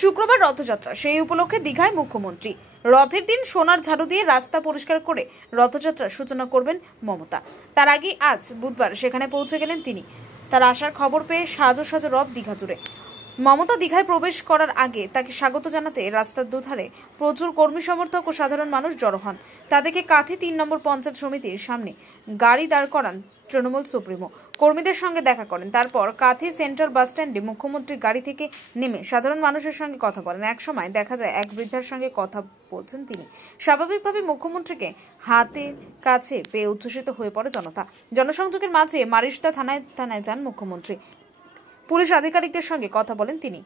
শুক্রবার রথযাত্রা, সেই উপলক্ষে দীঘায় মুখ্যমন্ত্রী। রথের দিন সোনার ঝাড়ু দিয়ে রাস্তা পরিষ্কার করে রথযাত্রার সূচনা করবেন মমতা। তার আগে আজ বুধবার সেখানে পৌঁছে গেলেন তিনি। তার আসার খবর পেয়ে সাজো সাজো রথ দীঘা জুড়ে। মমতা দীঘায় প্রবেশ করার আগে তাকে স্বাগত জানাতে রাস্তার দুধারে প্রচুর কর্মী সমর্থক ও সাধারণ মানুষ জড়ো হন। তাদেরকে কাঁথি ৩ নম্বর পঞ্চায়েত সমিতির সামনে গাড়ি দাঁড় করান তৃণমূল সুপ্রিমো। কর্মীদের সঙ্গে দেখা করেন। তারপর কাঁথি সেন্ট্রাল বাস স্ট্যান্ডে মুখ্যমন্ত্রী গাড়ি থেকে নেমে সাধারণ মানুষের সঙ্গে কথা বলেন। এক সময় দেখা যায় এক বৃদ্ধার সঙ্গে কথা বলছেন তিনি। স্বাভাবিকভাবে মুখ্যমন্ত্রীকে হাতের কাছে পেয়ে উচ্ছ্বসিত হয়ে পড়ে জনতা। জনসংযোগের মাঝে মারিস্তা থানায় যান মুখ্যমন্ত্রী। পুলিশ আধিকারিকদের সঙ্গে কথা বলেন তিনি।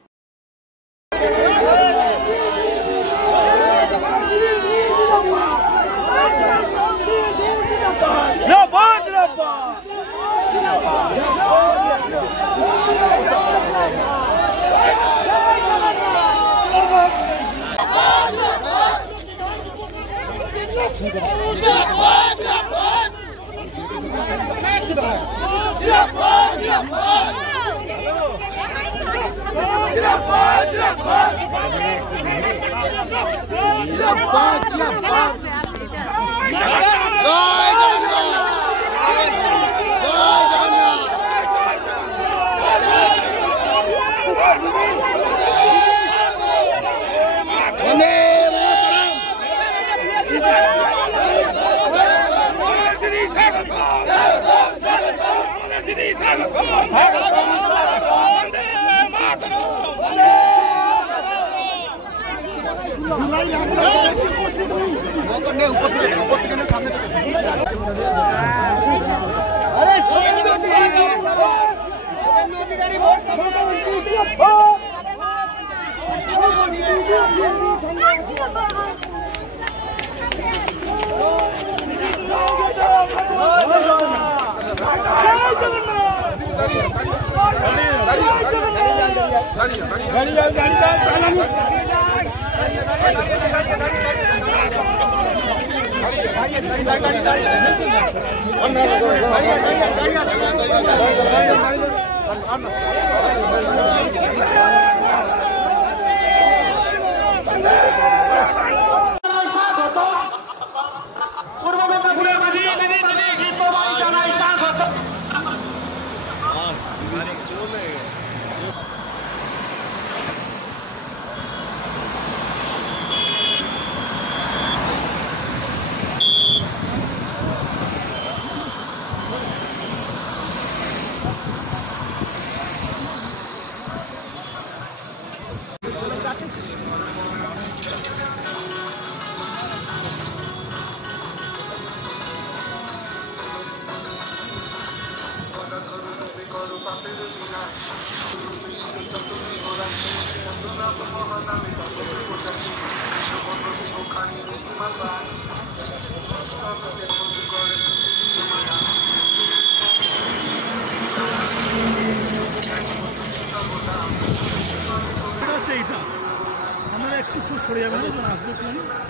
একটু সরে যাবে না, যখন আসবে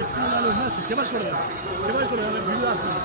একটু সেবার চলে যাবে, ভিডিও আসবে না।